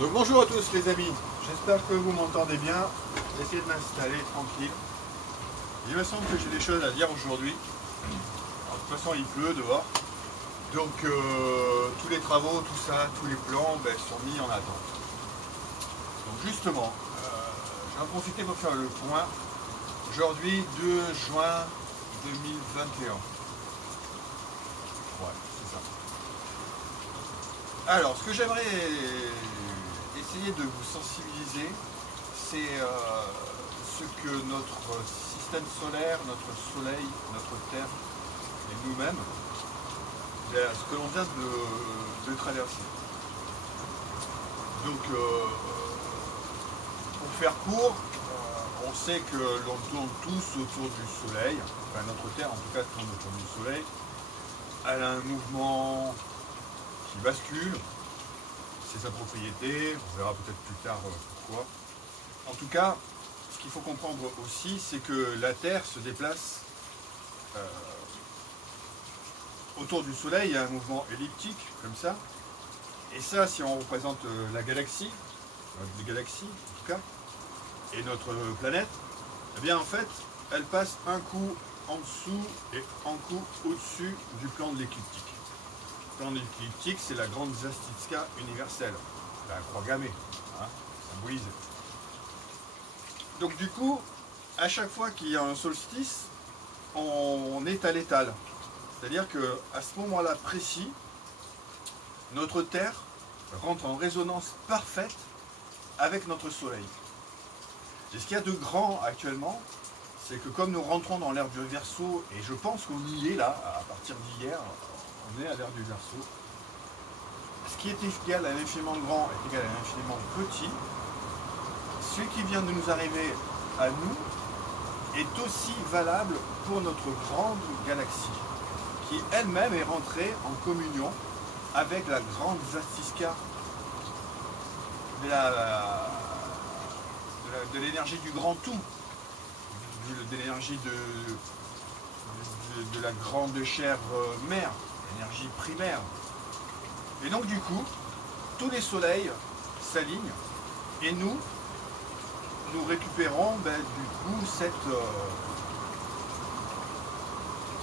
Donc bonjour à tous les amis, j'espère que vous m'entendez bien. Essayez de m'installer tranquille. Il me semble que j'ai des choses à dire aujourd'hui. De toute façon il pleut dehors. Donc tous les travaux, tout ça, tous les plans sont mis en attente. Donc justement, je vais en profiter pour faire le point. Aujourd'hui 2 juin 2021. Ouais, c'est ça. Alors ce que j'aimerais essayer de vous sensibiliser, c'est ce que notre système solaire, notre soleil, notre terre et nous-mêmes, ce que l'on vient de traverser. Donc pour faire court, on sait que l'on tourne tous autour du soleil, enfin notre terre en tout cas tourne autour du soleil. Elle a un mouvement qui bascule. C'est sa propriété, on verra peut-être plus tard pourquoi. En tout cas, ce qu'il faut comprendre aussi, c'est que la Terre se déplace autour du Soleil, il y a un mouvement elliptique, comme ça. Et ça, si on représente la galaxie, les galaxies en tout cas, et notre planète, eh bien en fait, elle passe un coup en dessous et un coup au-dessus du plan de l'écliptique. Le plan de l'écliptique, c'est la grande Zasticka universelle, la croix gammée, hein, symbolisée. Donc du coup, à chaque fois qu'il y a un solstice, on est à l'étal. C'est-à-dire qu'à ce moment-là précis, notre Terre rentre en résonance parfaite avec notre Soleil. Et ce qu'il y a de grand actuellement, c'est que comme nous rentrons dans l'ère du Verseau, et je pense qu'on y est là, à partir d'hier, on est à l'ère du Verseau. Ce qui est égal à l'infiniment grand est égal à l'infiniment petit. Ce qui vient de nous arriver à nous est aussi valable pour notre grande galaxie, qui elle-même est rentrée en communion avec la grande Zasticka de l'énergie du grand tout, de l'énergie de la grande chair mère, l'énergie primaire. Et donc du coup, tous les soleils s'alignent et nous récupérons du coup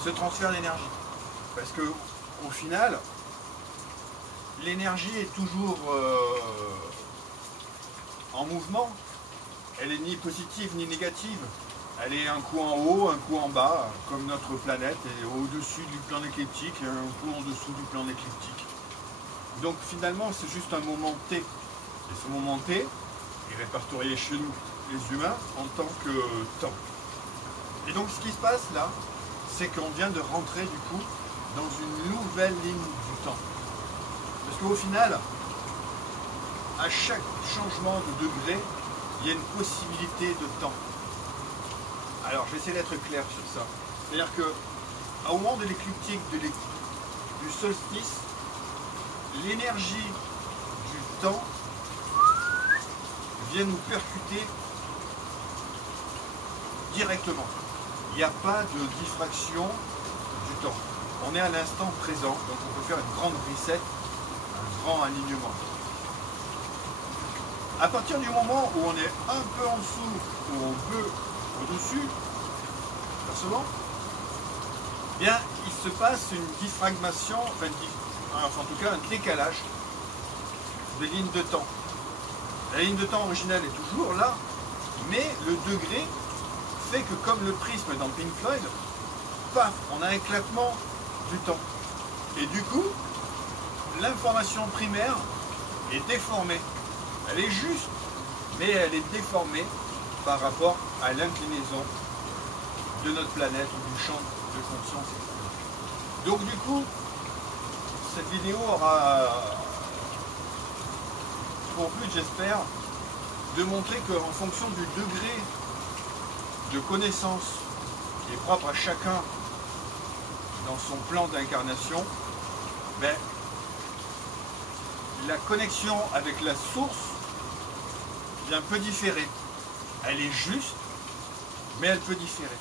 ce transfert d'énergie. Parce que au final, l'énergie est toujours en mouvement. Elle est ni positive ni négative. Elle est un coup en haut, un coup en bas, comme notre planète est au-dessus du plan écliptique et un coup en dessous du plan écliptique. Donc finalement, c'est juste un moment T. Et ce moment T est répertorié chez nous, les humains, en tant que temps. Et donc ce qui se passe là, c'est qu'on vient de rentrer du coup dans une nouvelle ligne du temps. Parce qu'au final, à chaque changement de degré, il y a une possibilité de temps. Alors je vais essayer d'être clair sur ça. C'est-à-dire qu'au moment de l'écliptique, du solstice, l'énergie du temps vient nous percuter directement. Il n'y a pas de diffraction du temps. On est à l'instant présent, donc on peut faire une grande reset, un grand alignement. À partir du moment où on est un peu en dessous, ou un peu au-dessus, percevant, bien il se passe une diffragmation, enfin en tout cas un décalage des lignes de temps. La ligne de temps originelle est toujours là, mais le degré fait que comme le prisme dans Pink Floyd, paf, on a un éclatement du temps. Et du coup, l'information primaire est déformée. Elle est juste, mais elle est déformée par rapport à l'inclinaison de notre planète ou du champ de conscience. Donc du coup, cette vidéo aura pour but, j'espère, de montrer qu'en fonction du degré de connaissance qui est propre à chacun dans son plan d'incarnation, la connexion avec la source peut différer. Elle est juste, mais elle peut différer.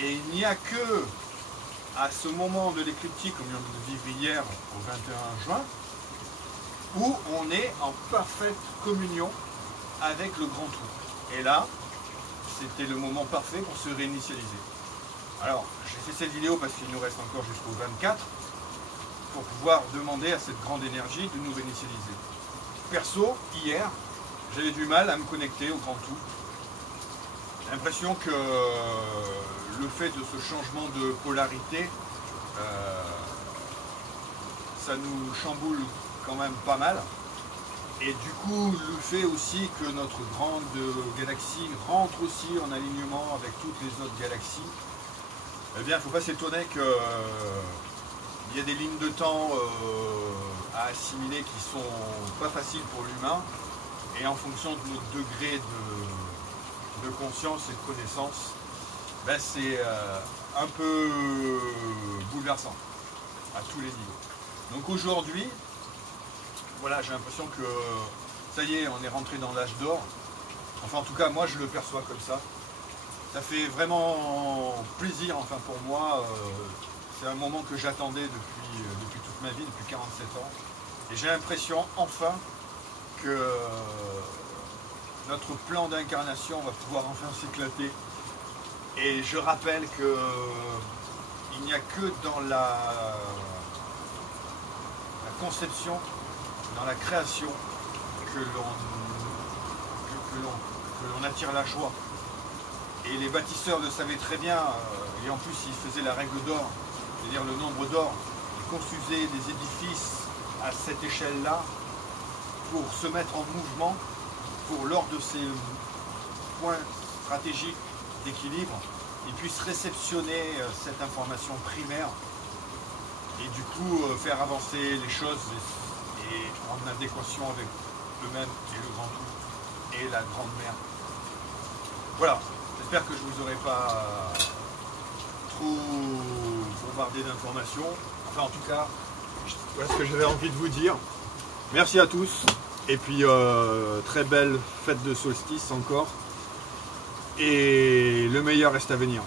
Et il n'y a que à ce moment de l'écliptique, comme on vient de vivre hier, au 21 juin, où on est en parfaite communion avec le grand tout. Et là, c'était le moment parfait pour se réinitialiser. Alors, j'ai fait cette vidéo parce qu'il nous reste encore jusqu'au 24 pour pouvoir demander à cette grande énergie de nous réinitialiser. Perso, hier, j'avais du mal à me connecter au grand tout. J'ai l'impression que le fait de ce changement de polarité, ça nous chamboule quand même pas mal. Et du coup, le fait aussi que notre grande galaxie rentre aussi en alignement avec toutes les autres galaxies, eh bien, il ne faut pas s'étonner qu'il y a des lignes de temps à assimiler qui sont pas faciles pour l'humain. Et en fonction de notre degré de conscience et de connaissance, ben c'est un peu bouleversant à tous les niveaux. Donc aujourd'hui, voilà, j'ai l'impression que ça y est, on est rentré dans l'âge d'or. Enfin, en tout cas, moi je le perçois comme ça. Ça fait vraiment plaisir, enfin pour moi. C'est un moment que j'attendais depuis toute ma vie, depuis 47 ans. Et j'ai l'impression enfin que notre plan d'incarnation va pouvoir enfin s'éclater. Et je rappelle que il n'y a que dans la conception, dans la création, que l'on attire la joie. Et les bâtisseurs le savaient très bien, et en plus ils faisaient la règle d'or, c'est-à-dire le nombre d'or. Ils construisaient des édifices à cette échelle-là pour se mettre en mouvement, pour lors de ces points stratégiques d'équilibre, ils puissent réceptionner cette information primaire et du coup faire avancer les choses et en adéquation avec eux-mêmes et le grand tout et la grande mère. Voilà, j'espère que je ne vous aurai pas trop bombardé d'informations. Enfin en tout cas, voilà ce que j'avais envie de vous dire. Merci à tous et puis très belle fête de solstice encore et le meilleur reste à venir.